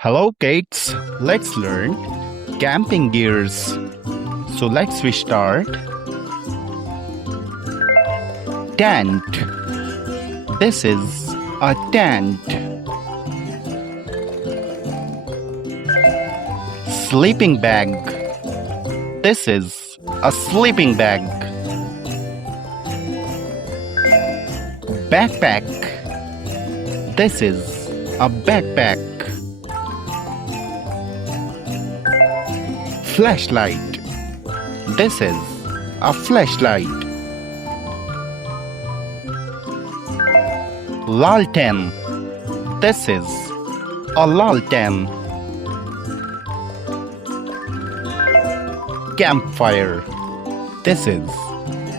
Hello kids, let's learn camping gears. So let's we start. Tent. This is a tent. Sleeping bag. This is a sleeping bag. Backpack. This is a backpack. Flashlight. This is a flashlight. Lantern. This is a lantern. Campfire. This is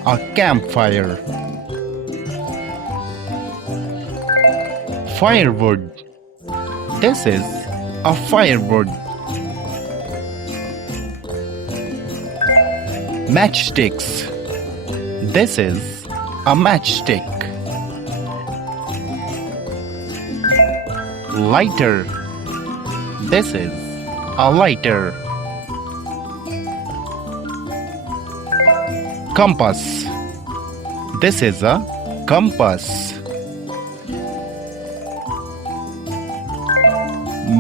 a campfire. Firewood. This is a firewood. Matchsticks. This is a matchstick. Lighter. This is a lighter. Compass. This is a compass.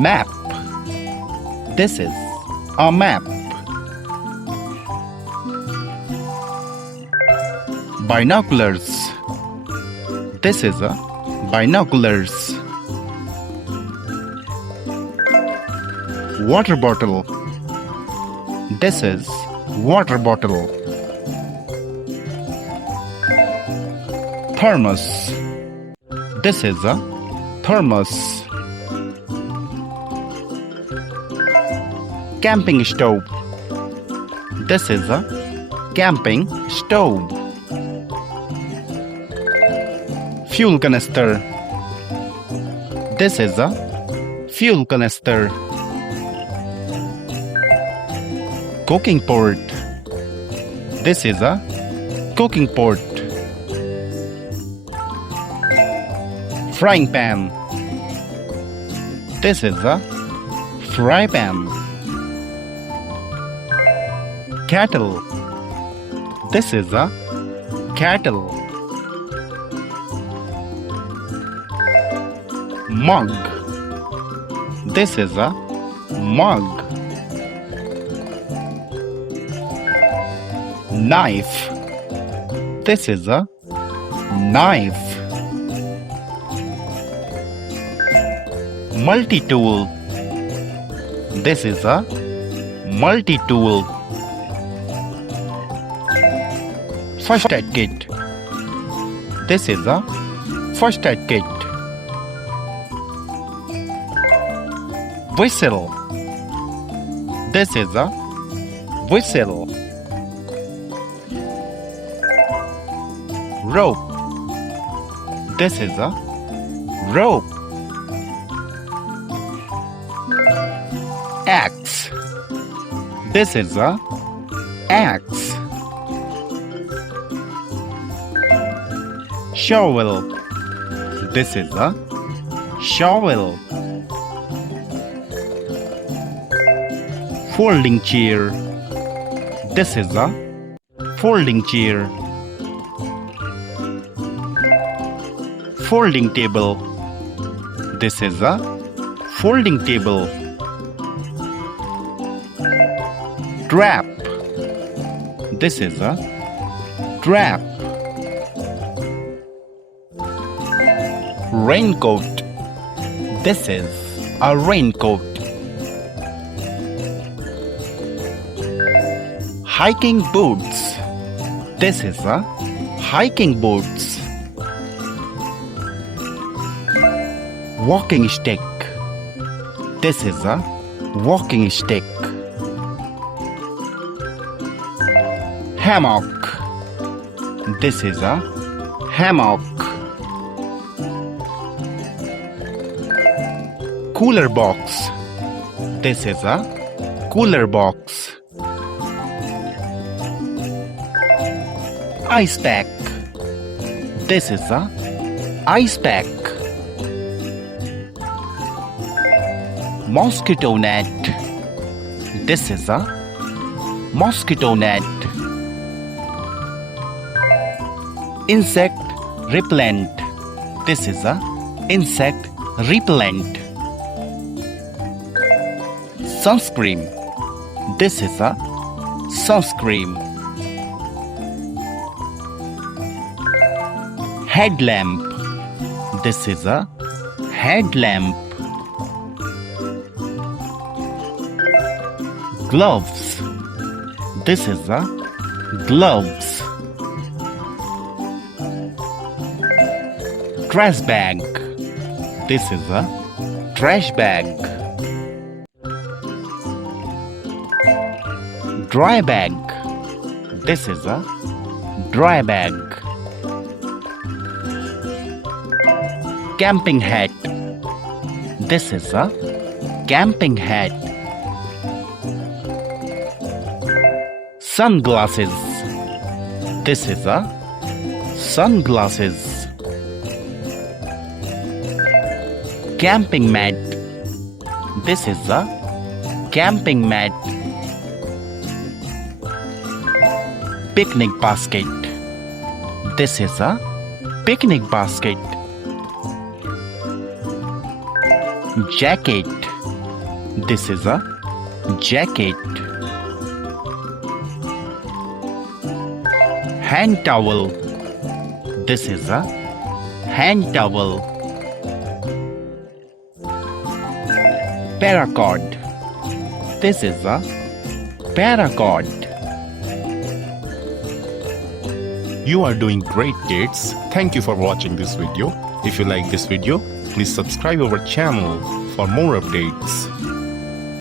Map. This is a map. Binoculars. This is a binoculars. Water bottle. This is water bottle. Thermos. This is a thermos. Camping stove. This is a camping stove. Fuel canister. This is a fuel canister. Cooking pot. This is a cooking pot. Frying pan. This is a fry pan. Kettle. This is a kettle. Mug. This is a mug. Knife. This is a knife. Multi-tool. This is a multi-tool. First aid kit. This is a first aid kit. Whistle. This is a whistle. Rope. This is a rope. Axe. This is a axe. Shovel. This is a shovel. Folding chair. This is a folding chair. Folding table. This is a folding table. Trap. This is a trap. Raincoat. This is a raincoat. Hiking boots. This is a hiking boots. Walking stick. This is a walking stick. Hammock. This is a hammock. Cooler box. This is a cooler box. Ice pack. This is a ice pack. Mosquito net. This is a mosquito net. Insect repellent. This is a insect repellent. Sunscreen. This is a sunscreen. Headlamp. This is a headlamp. Gloves. This is a gloves. Trash bag. This is a trash bag. Dry bag. This is a dry bag. Camping hat. This is a camping hat. Sunglasses. This is a sunglasses. Camping mat. This is a camping mat. Picnic basket. This is a picnic basket. Jacket. This is a jacket. Hand towel. This is a hand towel. Paracord. This is a paracord. You are doing great, kids. Thank you for watching this video. If you like this video, please subscribe our channel for more updates.